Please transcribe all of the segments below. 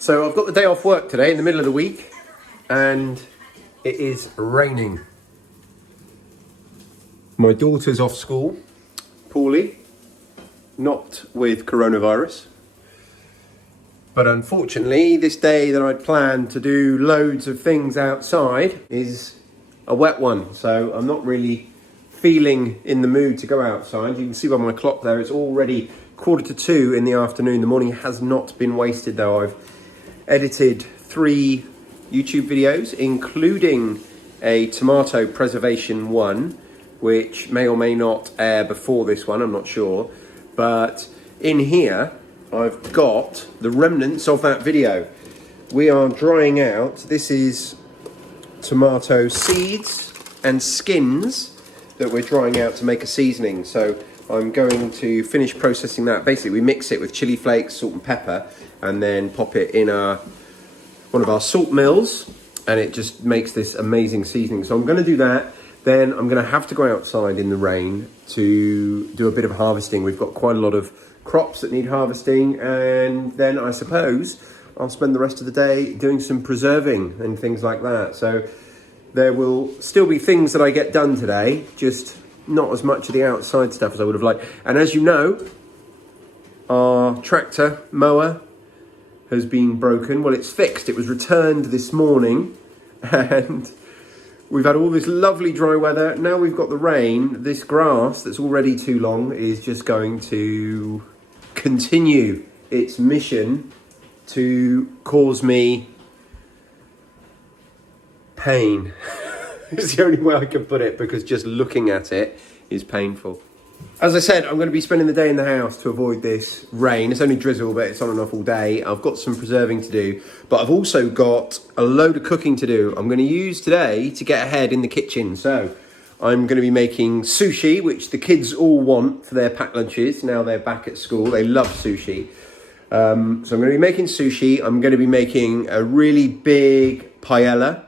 So I've got the day off work today in the middle of the week and it is raining. My daughter's off school, poorly, not with coronavirus. But unfortunately, this day that I'd planned to do loads of things outside is a wet one. So I'm not really feeling in the mood to go outside. You can see by my clock there, it's already 1:45 in the afternoon. The morning has not been wasted though. I've edited 3 YouTube videos, including a tomato preservation one, which may or may not air before this one, I'm not sure. But in here, I've got the remnants of that video. We are drying out, this is tomato seeds and skins that we're drying out to make a seasoning. So I'm going to finish processing that. Basically, we mix it with chili flakes, salt and pepper, and then pop it in one of our salt mills, and it just makes this amazing seasoning. So I'm going to do that. Then I'm going to have to go outside in the rain to do a bit of harvesting. We've got quite a lot of crops that need harvesting, and then I suppose I'll spend the rest of the day doing some preserving and things like that. So there will still be things that I get done today, just not as much of the outside stuff as I would have liked. And as you know, our tractor mower has been broken. Well, it's fixed. It was returned this morning, and we've had all this lovely dry weather. Now we've got the rain. This grass that's already too long is just going to continue its mission to cause me pain. It's the only way I can put it, because just looking at it is painful. As I said, I'm going to be spending the day in the house to avoid this rain. It's only drizzle, but it's on and off all day. I've got some preserving to do, but I've also got a load of cooking to do. I'm going to use today to get ahead in the kitchen. So I'm going to be making sushi, which the kids all want for their packed lunches. Now they're back at school. They love sushi. So I'm going to be making sushi. I'm going to be making a really big paella.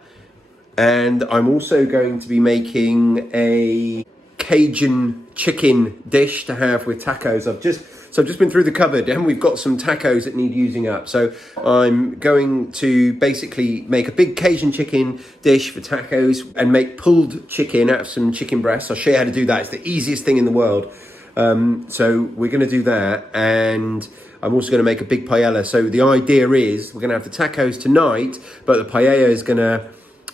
And I'm also going to be making a Cajun chicken dish to have with tacos. I've just been through the cupboard and we've got some tacos that need using up. So I'm going to basically make a big Cajun chicken dish for tacos and make pulled chicken out of some chicken breasts. I'll show you how to do that. It's the easiest thing in the world. So we're going to do that, and I'm also going to make a big paella. So the idea is we're going to have the tacos tonight, but the paella is going to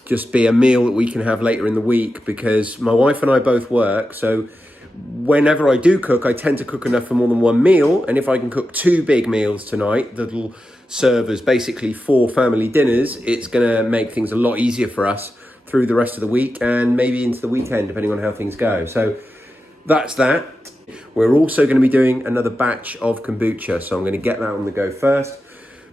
just be a meal that we can have later in the week, because my wife and I both work. So whenever I do cook, I tend to cook enough for more than one meal. And if I can cook 2 big meals tonight that'll serve as basically 4 family dinners, it's going to make things a lot easier for us through the rest of the week and maybe into the weekend, depending on how things go. So that's that. We're also going to be doing another batch of kombucha. So I'm going to get that on the go first.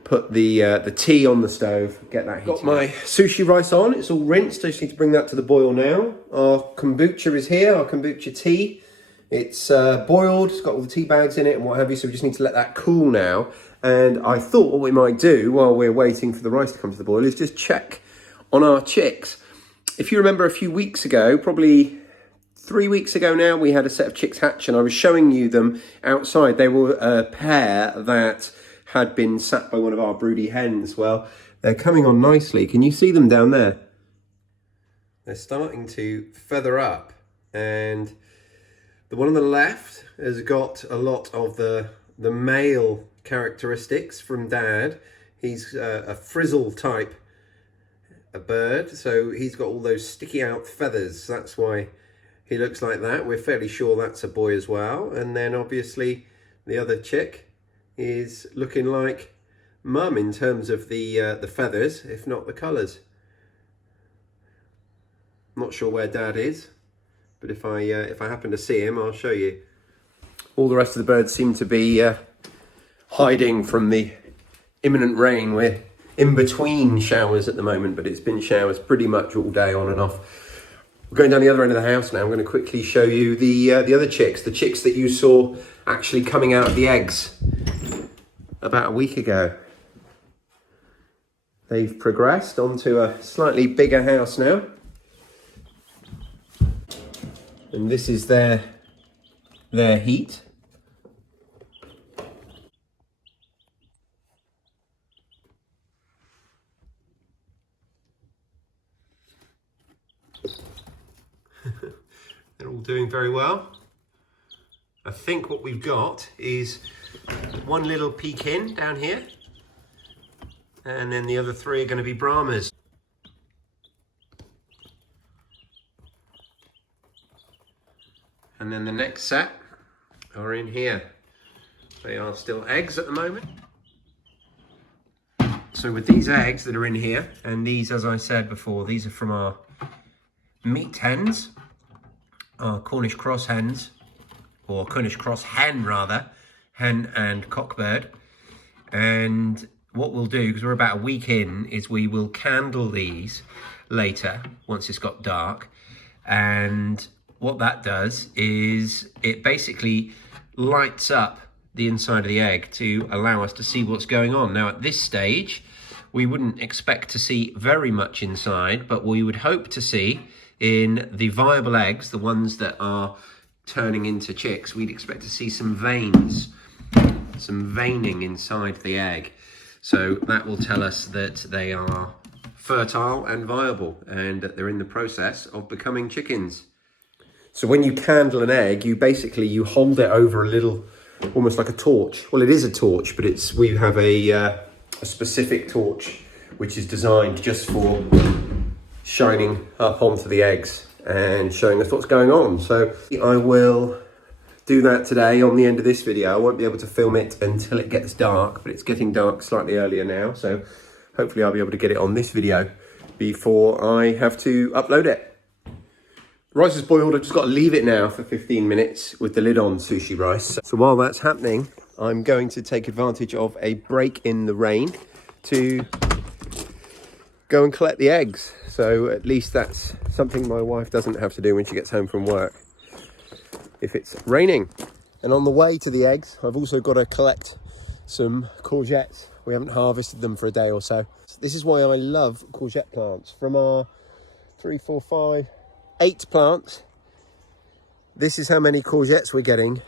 Put the tea on the stove, get that heating. Got my sushi rice on, it's all rinsed. I just need to bring that to the boil now. Our kombucha is here, our kombucha tea. It's boiled, it's got all the tea bags in it and what have you, so we just need to let that cool now. And I thought what we might do while we're waiting for the rice to come to the boil is just check on our chicks. If you remember a few weeks ago, probably 3 weeks ago now, we had a set of chicks hatch and I was showing you them outside. They were a pair that had been sat by one of our broody hens. Well, they're coming on nicely. Can you see them down there? They're starting to feather up, and the one on the left has got a lot of the male characteristics from Dad. He's a frizzle type a bird, so he's got all those sticky out feathers. That's why he looks like that. We're fairly sure that's a boy as well. And then obviously the other chick is looking like Mum in terms of the feathers, if not the colours. Not sure where Dad is, but if I happen to see him, I'll show you. All the rest of the birds seem to be hiding from the imminent rain. We're in between showers at the moment, but it's been showers pretty much all day, on and off. We're going down the other end of the house now. I'm going to quickly show you the other chicks, the chicks that you saw actually coming out of the eggs about a week ago. They've progressed onto a slightly bigger house now. And this is their heat. doing very well. I think what we've got is one little Pekin down here, and then the other three are going to be Brahmas. And then the next set are in here. They are still eggs at the moment. So with these eggs that are in here, and these, as I said before, these are from our meat hens, our Cornish cross hens, or Cornish cross hen rather, hen and cockbird. And what we'll do, because we're about a week in, is we will candle these later, once it's got dark. And what that does is it basically lights up the inside of the egg to allow us to see what's going on. Now at this stage, we wouldn't expect to see very much inside, but we would hope to see in the viable eggs, the ones that are turning into chicks, we'd expect to see some veins, some veining inside the egg. So that will tell us that they are fertile and viable and that they're in the process of becoming chickens. So when you candle an egg, you hold it over a little, almost like a torch. Well, it is a torch, but we have a specific torch which is designed just for shining up onto the eggs and showing us what's going on. So I will do that today on the end of this video. I won't be able to film it until it gets dark, but it's getting dark slightly earlier now, so hopefully I'll be able to get it on this video before I have to upload it. Rice is boiled. I've just got to leave it now for 15 minutes with the lid on, sushi rice. So while that's happening, I'm going to take advantage of a break in the rain to go and collect the eggs. So at least that's something my wife doesn't have to do when she gets home from work if it's raining. And on the way to the eggs, I've also got to collect some courgettes. We haven't harvested them for a day or so. This is why I love courgette plants. From our 3, 4, 5, 8 plants, this is how many courgettes we're getting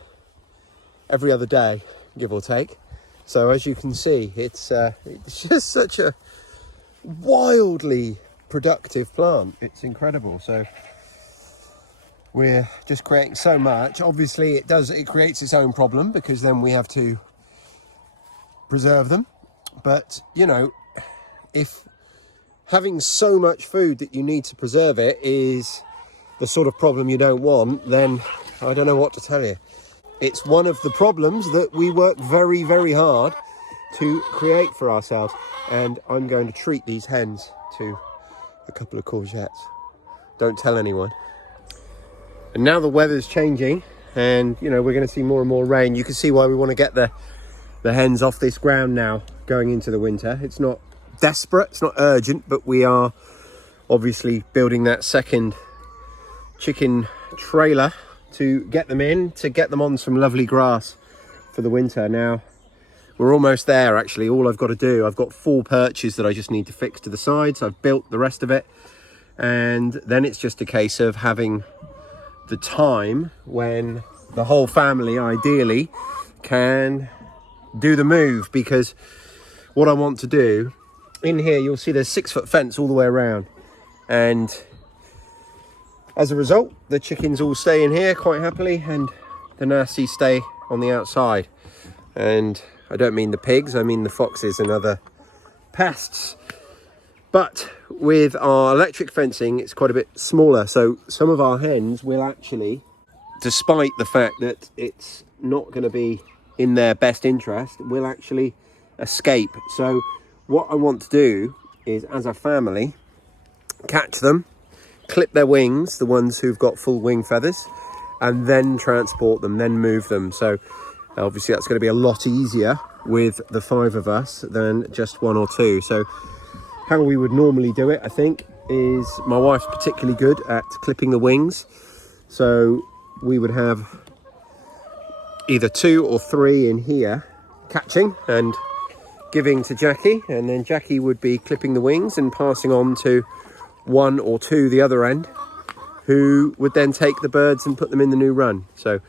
every other day, give or take. So as you can see, it's just such a wildly productive plant. It's incredible. So we're just creating so much. Obviously it creates its own problem, because then we have to preserve them. But you know, if having so much food that you need to preserve it is the sort of problem you don't want, then I don't know what to tell you. It's one of the problems that we work very, very hard to create for ourselves. And I'm going to treat these hens to a couple of courgettes. Don't tell anyone. And now the weather's changing, and you know, we're going to see more and more rain. You can see why we want to get the hens off this ground now going into the winter. It's not desperate, it's not urgent, but we are obviously building that second chicken trailer to get them in, to get them on some lovely grass for the winter. Now we're almost there actually. All I've got to do, I've got 4 perches that I just need to fix to the sides. I've built the rest of it, and then it's just a case of having the time when the whole family ideally can do the move. Because what I want to do in here, you'll see there's 6-foot fence all the way around, and as a result the chickens all stay in here quite happily, and the nasties stay on the outside. And I don't mean the pigs, I mean the foxes and other pests. But with our electric fencing, it's quite a bit smaller, so some of our hens will actually, despite the fact that it's not going to be in their best interest, will actually escape. So what I want to do is, as a family, catch them, clip their wings, the ones who've got full wing feathers, and then transport them, then move them. So obviously that's going to be a lot easier with the 5 of us than just 1 or 2. So how we would normally do it, I think, is my wife's particularly good at clipping the wings. So we would have either 2 or 3 in here catching and giving to Jackie, and then Jackie would be clipping the wings and passing on to 1 or 2 the other end, who would then take the birds and put them in the new run. So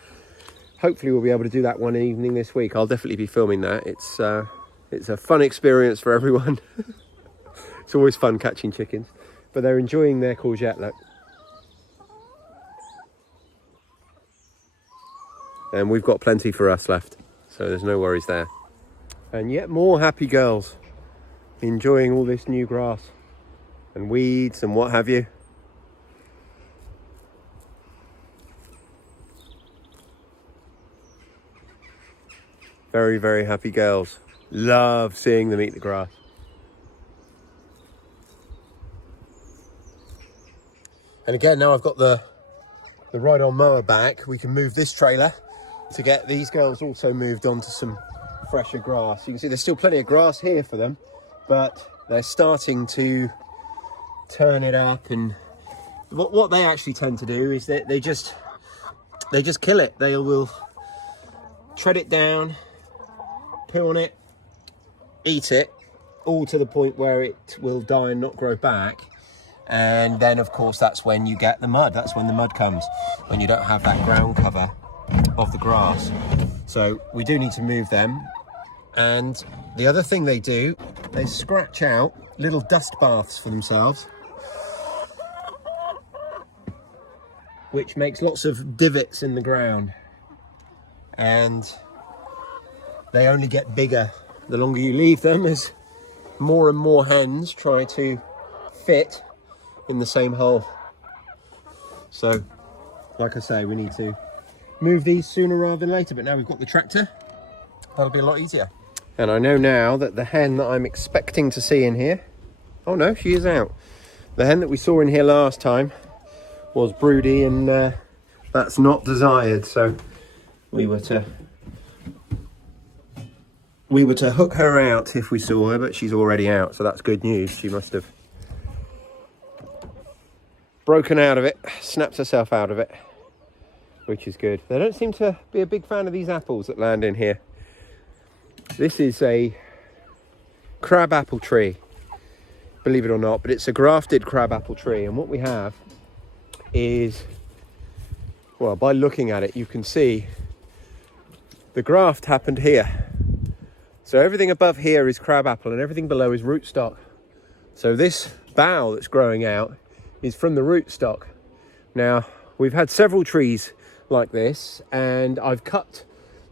hopefully we'll be able to do that one evening this week. I'll definitely be filming that. It's a fun experience for everyone. It's always fun catching chickens, but they're enjoying their courgette, look. and we've got plenty for us left, so there's no worries there. And yet more happy girls enjoying all this new grass and weeds and what have you. Very, very happy girls. Love seeing them eat the grass. And again, now I've got the ride-on mower back, we can move this trailer to get these girls also moved on to some fresher grass. You can see there's still plenty of grass here for them, but they're starting to turn it up, and what they actually tend to do is that they just kill it. They will tread it down, peel on it, eat it, all to the point where it will die and not grow back. And then of course that's when you get the mud. That's when the mud comes, when you don't have that ground cover of the grass. So we do need to move them. And the other thing they do, they scratch out little dust baths for themselves, which makes lots of divots in the ground, and they only get bigger the longer you leave them, as more and more hens try to fit in the same hole. So like I say, we need to move these sooner rather than later, but now we've got the tractor, that'll be a lot easier. And I know now that the hen that I'm expecting to see in here, oh no, she is out. The hen that we saw in here last time was broody, and that's not desired. So we were to hook her out if we saw her, but she's already out, so that's good news. She must have broken out of it, snapped herself out of it, which is good. They don't seem to be a big fan of these apples that land in here. This is a crab apple tree, believe it or not, but it's a grafted crab apple tree. And what we have is, well, by looking at it, you can see the graft happened here. So everything above here is crab apple and everything below is rootstock. So this bough that's growing out is from the rootstock. Now, we've had several trees like this, and I've cut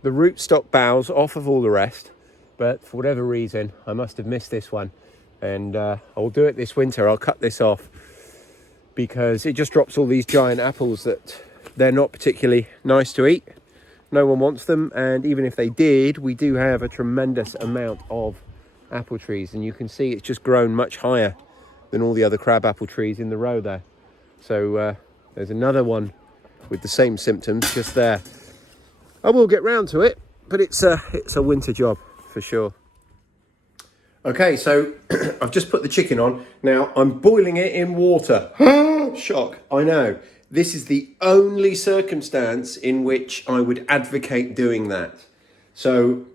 the rootstock boughs off of all the rest, but for whatever reason I must have missed this one, and I'll do it this winter. I'll cut this off because it just drops all these giant apples that they're not particularly nice to eat. No one wants them, and even if they did, we do have a tremendous amount of apple trees, and you can see it's just grown much higher than all the other crab apple trees in the row there. So there's another one with the same symptoms just there. I will get round to it, but it's a winter job for sure. Okay, so I've just put the chicken on. Now I'm boiling it in water. Shock, I know. This is the only circumstance in which I would advocate doing that. So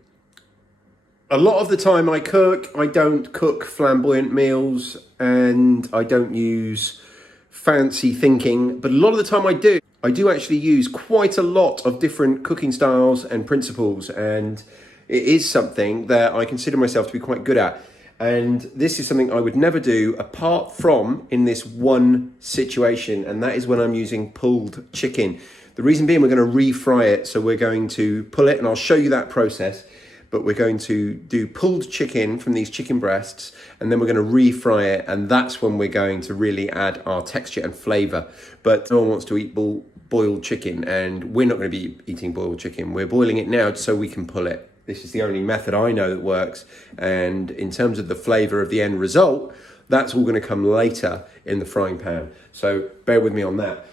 a lot of the time I don't cook flamboyant meals, and I don't use fancy thinking, but a lot of the time I do actually use quite a lot of different cooking styles and principles, and it is something that I consider myself to be quite good at. And this is something I would never do apart from in this one situation, and that is when I'm using pulled chicken. The reason being, we're going to refry it, so we're going to pull it, and I'll show you that process, but we're going to do pulled chicken from these chicken breasts, and then we're going to refry it, and that's when we're going to really add our texture and flavour. But no one wants to eat boiled chicken, and we're not going to be eating boiled chicken. We're boiling it now so we can pull it. This is the only method I know that works, and in terms of the flavour of the end result, that's all going to come later in the frying pan. So bear with me on that.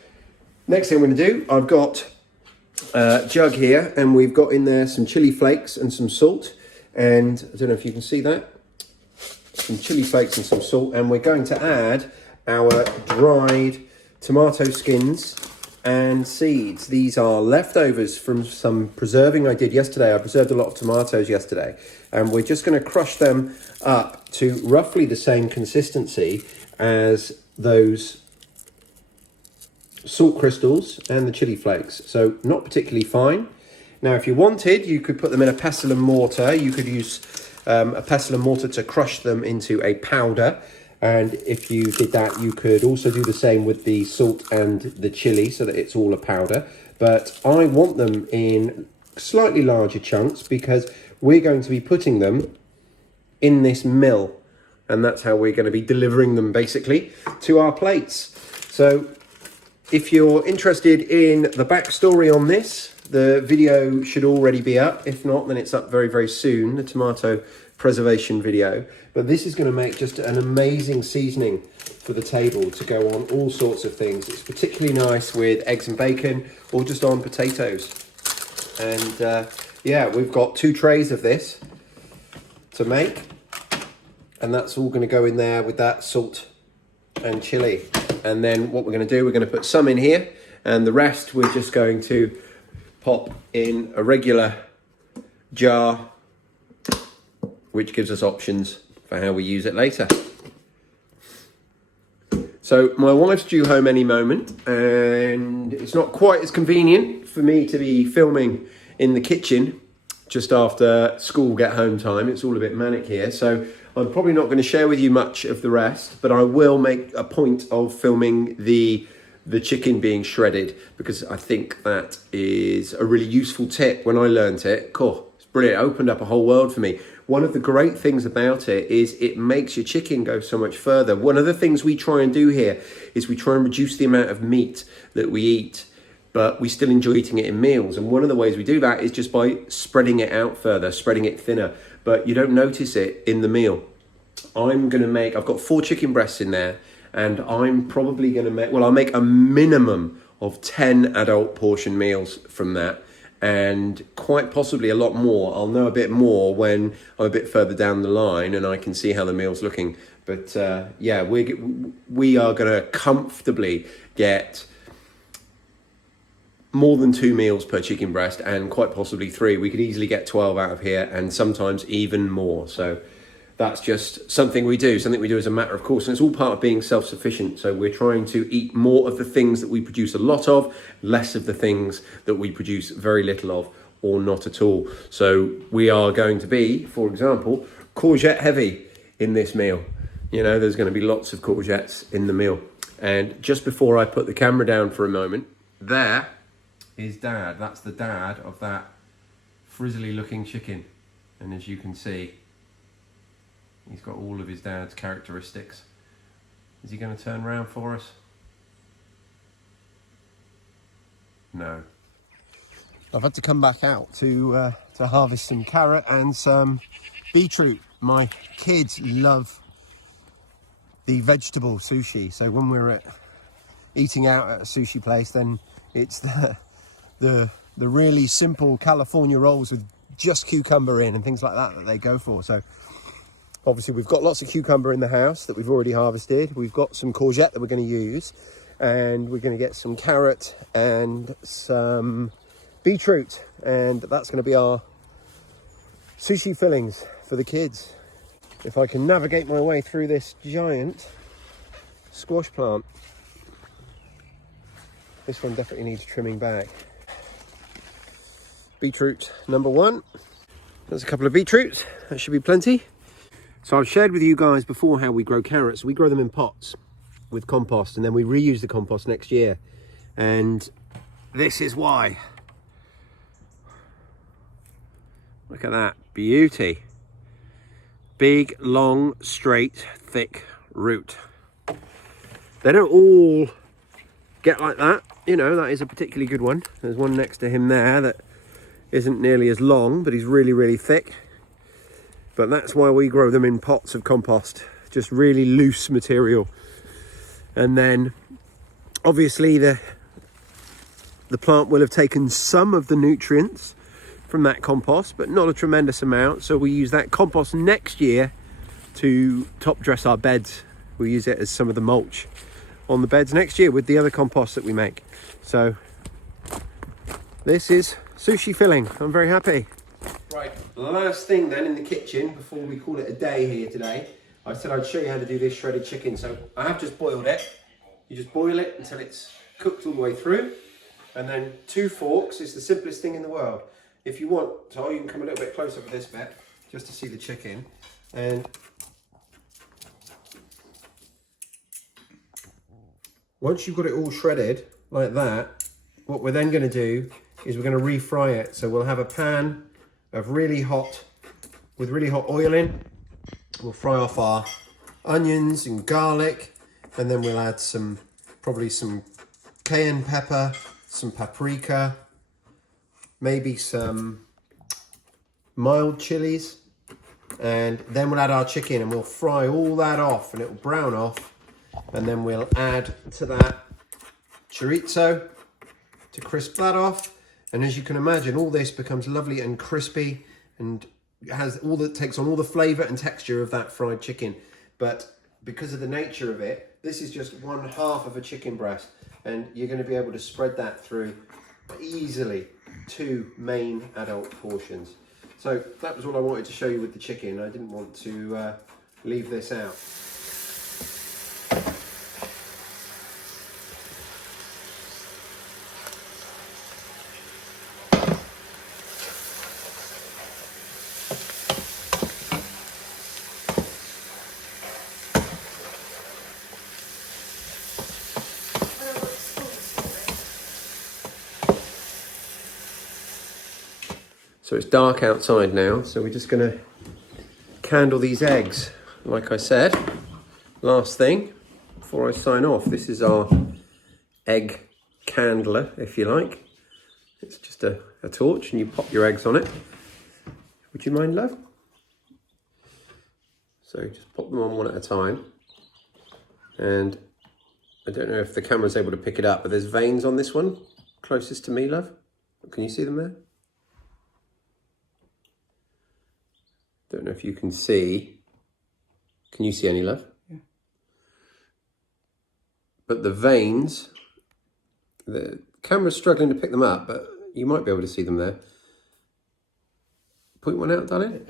Next thing I'm going to do, I've got jug here, and we've got in there some chili flakes and some salt, and I don't know if you can see that, some chili flakes and some salt, and we're going to add our dried tomato skins and seeds. These are leftovers from some preserving I did yesterday. I preserved a lot of tomatoes yesterday, and we're just going to crush them up to roughly the same consistency as those salt crystals and the chili flakes, so not particularly fine. Now if you wanted, you could put them in a pestle and mortar. You could use a pestle and mortar to crush them into a powder, And if you did that, you could also do the same with the salt and the chili so that it's all a powder. But I want them in slightly larger chunks because we're going to be putting them in this mill. And that's how we're going to be delivering them basically to our plates. So if you're interested in the backstory on this, the video should already be up. If not, then it's up very, very soon, the tomato preservation video. But this is going to make just an amazing seasoning for the table to go on all sorts of things. It's particularly nice with eggs and bacon or just on potatoes. And yeah, we've got 2 trays of this to make. And that's all going to go in there with that salt and chili. And then what we're going to do, we're going to put some in here. And the rest we're just going to pop in a regular jar, which gives us options for how we use it later. So my wife's due home any moment, and it's not quite as convenient for me to be filming in the kitchen just after school get home time. It's all a bit manic here, so I'm probably not going to share with you much of the rest, but I will make a point of filming the chicken being shredded, because I think that is a really useful tip. When I learned it, cool, it's brilliant. It opened up a whole world for me. One of the great things about it is it makes your chicken go so much further. One of the things we try and do here is we try and reduce the amount of meat that we eat, but we still enjoy eating it in meals. And one of the ways we do that is just by spreading it out further, spreading it thinner, but you don't notice it in the meal. I've got 4 chicken breasts in there, and I'm probably going to make, well, I'll make a minimum of 10 adult portion meals from that, and quite possibly a lot more. I'll know a bit more when I'm a bit further down the line and I can see how the meal's looking. But yeah, we are going to comfortably get more than 2 meals per chicken breast, and quite possibly 3. We could easily get 12 out of here, and sometimes even more. So that's just something we do as a matter of course, and it's all part of being self-sufficient. So we're trying to eat more of the things that we produce a lot of, less of the things that we produce very little of, or not at all. So we are going to be, for example, courgette heavy in this meal. You know, there's going to be lots of courgettes in the meal. And just before I put the camera down for a moment, there is Dad. That's the dad of that frizzly looking chicken. And as you can see, he's got all of his dad's characteristics. Is he going to turn around for us? No. I've had to come back out to harvest some carrot and some beetroot. My kids love the vegetable sushi. So when we're eating out at a sushi place, then it's the really simple California rolls with just cucumber in and things like that they go for. So obviously we've got lots of cucumber in the house that we've already harvested. We've got some courgette that we're going to use, and we're going to get some carrot and some beetroot, and that's going to be our sushi fillings for the kids. If I can navigate my way through this giant squash plant. This one definitely needs trimming back. Beetroot number 1. There's a couple of beetroots. That should be plenty. So I've shared with you guys before how we grow carrots. We grow them in pots with compost, and then we reuse the compost next year. And this is why. Look at that beauty. Big, long, straight, thick root. They don't all get like that. You know, that is a particularly good one. There's one next to him there that isn't nearly as long, but he's really, really thick. But that's why we grow them in pots of compost, just really loose material. And then obviously the plant will have taken some of the nutrients from that compost, but not a tremendous amount. So we use that compost next year to top dress our beds. We use it as some of the mulch on the beds next year with the other compost that we make. So this is sushi filling. I'm very happy. Right, last thing then in the kitchen before we call it a day here today. I said I'd show you how to do this shredded chicken. So I have just boiled it. You just boil it until it's cooked all the way through. And then 2 forks is the simplest thing in the world. If you want, so you can come a little bit closer for this bit, just to see the chicken. And Once you've got it all shredded like that, what we're then going to do is we're going to refry it. So we'll have a pan of with really hot oil in. We'll fry off our onions and garlic, and then we'll add probably some cayenne pepper, some paprika, maybe some mild chilies, and then we'll add our chicken and we'll fry all that off and it will brown off, and then we'll add to that chorizo to crisp that off. And as you can imagine, all this becomes lovely and crispy and takes on all the flavor and texture of that fried chicken. But because of the nature of it, this is just 1/2 of a chicken breast, and you're going to be able to spread that through easily 2 main adult portions. So that was all I wanted to show you with the chicken. I didn't want to leave this out. So it's dark outside now, so we're just going to candle these eggs. Like I said, last thing before I sign off, this is our egg candler, if you like. It's just a torch and you pop your eggs on it. Would you mind, love? So just pop them on one at a time. And I don't know if the camera's able to pick it up, but there's veins on this one, closest to me, love. Can you see them there? Don't know if you can see. Can you see any, love? Yeah. But the veins, the camera's struggling to pick them up, but you might be able to see them there. Point one out, darling.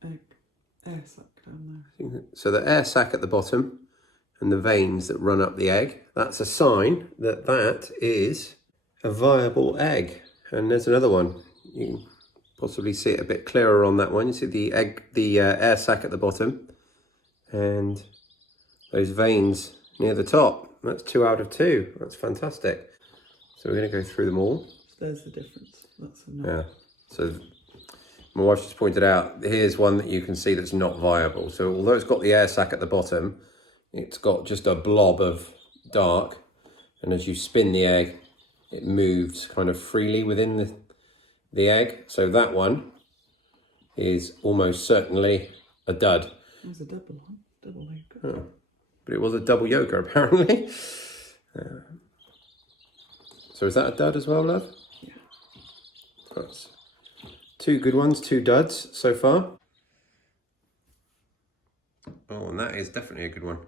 The air sac down there. So the air sac at the bottom and the veins that run up the egg, that's a sign that that is a viable egg. And there's another one. You can possibly see it a bit clearer on that one. You see the air sac at the bottom and those veins near the top. That's 2 out of 2. That's fantastic. So we're going to go through them all. There's the difference. That's a no. Yeah. So my wife just pointed out, here's one that you can see that's not viable. So although it's got the air sac at the bottom, it's got just a blob of dark. And as you spin the egg, it moves kind of freely within the egg. So that one is almost certainly a dud. It was a double yolk. Oh, but it was a double yolker apparently. So is that a dud as well, love? Yeah. That's 2 good ones, 2 duds so far. Oh, and that is definitely a good one.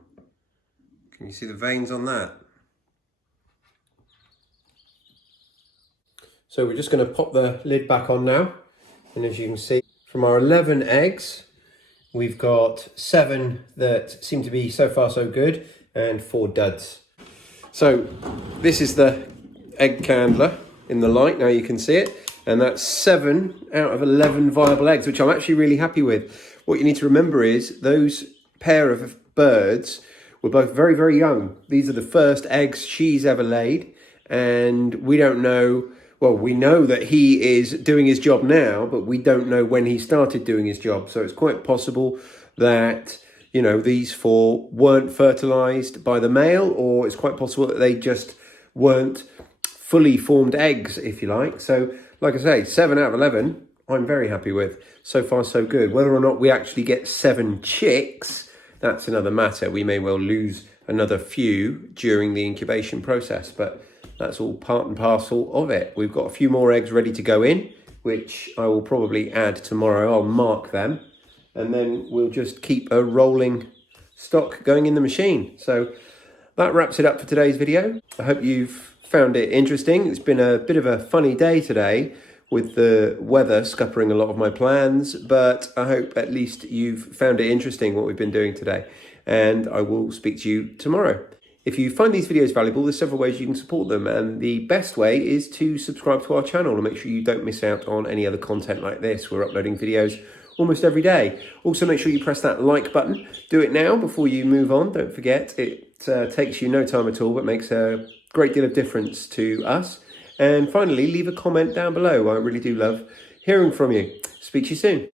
Can you see the veins on that? So we're just going to pop the lid back on now. And as you can see, from our 11 eggs, we've got 7 that seem to be so far so good and 4 duds. So this is the egg candler in the light. Now you can see it. And that's 7 out of 11 viable eggs, which I'm actually really happy with. What you need to remember is those pair of birds were both very, very young. These are the first eggs she's ever laid. And we don't know... Well, we know that he is doing his job now, but we don't know when he started doing his job. So it's quite possible that, you know, these 4 weren't fertilized by the male, or it's quite possible that they just weren't fully formed eggs, if you like. So, like I say, 7 out of 11, I'm very happy with. So far, so good. Whether or not we actually get 7 chicks, that's another matter. We may well lose another few during the incubation process, but that's all part and parcel of it. We've got a few more eggs ready to go in, which I will probably add tomorrow. I'll mark them. And then we'll just keep a rolling stock going in the machine. So that wraps it up for today's video. I hope you've found it interesting. It's been a bit of a funny day today with the weather scuppering a lot of my plans, but I hope at least you've found it interesting what we've been doing today. And I will speak to you tomorrow. If you find these videos valuable, there's several ways you can support them, and the best way is to subscribe to our channel and make sure you don't miss out on any other content like this. We're uploading videos almost every day. Also, make sure you press that like button. Do it now before you move on. Don't forget, it takes you no time at all, but makes a great deal of difference to us. And finally, leave a comment down below. I really do love hearing from you. Speak to you soon.